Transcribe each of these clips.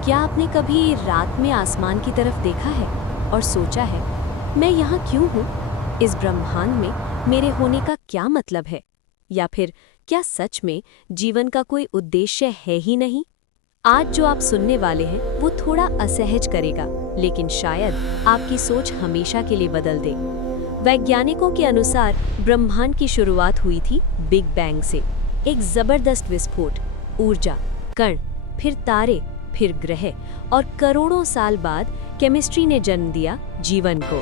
क्या आपने कभी रात में आसमान की तरफ देखा है और सोचा है, मैं यहाँ क्यों हूँ? इस ब्रह्मांड में मेरे होने का क्या मतलब है? या फिर क्या सच में जीवन का कोई उद्देश्य है ही नहीं? आज जो आप सुनने वाले हैं वो थोड़ा असहज करेगा, लेकिन शायद आपकी सोच हमेशा के लिए बदल दे। वैज्ञानिकों के अनुसार ब्रह्मांड की शुरुआत हुई थी बिग बैंग से। एक जबरदस्त विस्फोट, ऊर्जा, कण, फिर तारे, फिर ग्रह और करोड़ों साल बाद केमिस्ट्री ने जन्म दिया जीवन को।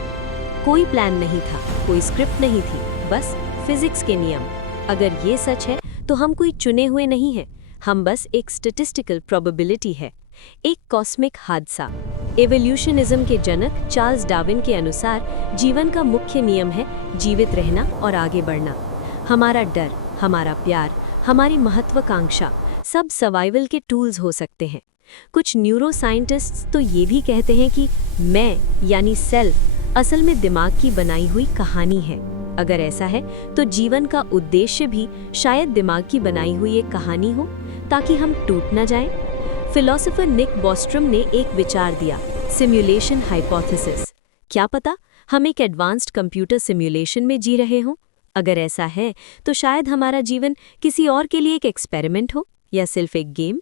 कोई प्लान नहीं था, कोई स्क्रिप्ट नहीं थी, बस फिजिक्स के नियम। अगर ये सच है तो हम कोई चुने हुए नहीं हैं, हम बस एक स्टैटिस्टिकल प्रोबेबिलिटी है, एक कॉस्मिक हादसा। एवोल्यूशनिज्म के जनक चार्ल्स डार्विन के अनुसार जीवन का मुख्य नियम है जीवित रहना और आगे बढ़ना। हमारा डर, हमारा प्यार, हमारी महत्वाकांक्षा सब सर्वाइवल के टूल्स हो सकते हैं। कुछ न्यूरो साइंटिस्ट्स तो ये भी कहते हैं कि मैं यानी सेल्फ असल में दिमाग की बनाई हुई कहानी है। अगर ऐसा है तो जीवन का उद्देश्य भी शायद दिमाग की बनाई हुई एक कहानी हो, ताकि हम टूट न जाएं। फिलोसोफर निक बॉस्ट्रम ने एक विचार दिया, सिमुलेशन हाइपोथेसिस। क्या पता हम एक एडवांस्ड कंप्यूटर सिमुलेशन में जी रहे हों? अगर ऐसा है तो शायद हमारा जीवन किसी और के लिए एक एक्सपेरिमेंट हो, या सिर्फ एक गेम।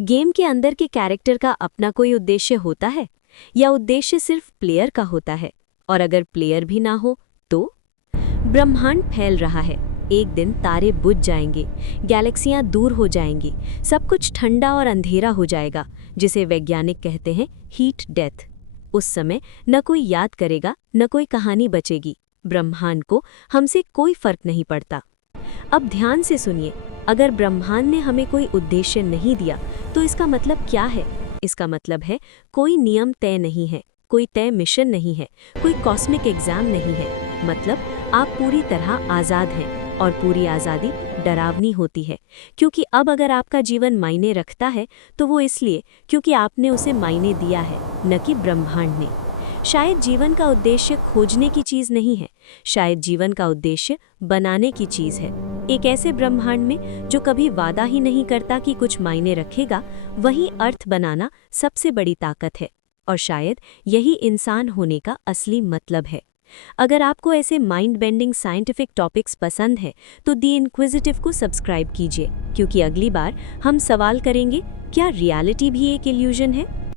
गेम के अंदर के कैरेक्टर का अपना कोई उद्देश्य होता है, या उद्देश्य सिर्फ प्लेयर का होता है? और अगर प्लेयर भी ना हो तो? ब्रह्मांड फैल रहा है, एक दिन तारे बुझ जाएंगे, गैलेक्सियां दूर हो जाएंगी, सब कुछ ठंडा और अंधेरा हो जाएगा, जिसे वैज्ञानिक कहते हैं हीट डेथ। उस समय न कोई याद करेगा, न कोई कहानी बचेगी। ब्रह्मांड को हमसे कोई फर्क नहीं पड़ता। अब ध्यान से सुनिए, अगर ब्रह्मांड ने हमें कोई उद्देश्य नहीं दिया तो इसका मतलब क्या है? इसका मतलब है कोई नियम तय नहीं है, कोई तय मिशन नहीं है, कोई कॉस्मिक एग्जाम नहीं है। मतलब आप पूरी तरह आज़ाद हैं, और पूरी आज़ादी डरावनी होती है, क्योंकि अब अगर आपका जीवन मायने रखता है तो वो इसलिए क्योंकि आपने उसे मायने दिया है, न कि ब्रह्मांड ने। शायद जीवन का उद्देश्य खोजने की चीज़ नहीं है, शायद जीवन का उद्देश्य बनाने की चीज़ है। एक ऐसे ब्रह्मांड में जो कभी वादा ही नहीं करता कि कुछ मायने रखेगा, वही अर्थ बनाना सबसे बड़ी ताकत है। और शायद यही इंसान होने का असली मतलब है। अगर आपको ऐसे माइंड बेंडिंग साइंटिफिक टॉपिक्स पसंद है तो दी इनक्विजिटिव को सब्सक्राइब कीजिए, क्योंकि अगली बार हम सवाल करेंगे, क्या रियलिटी भी एक इल्यूजन है?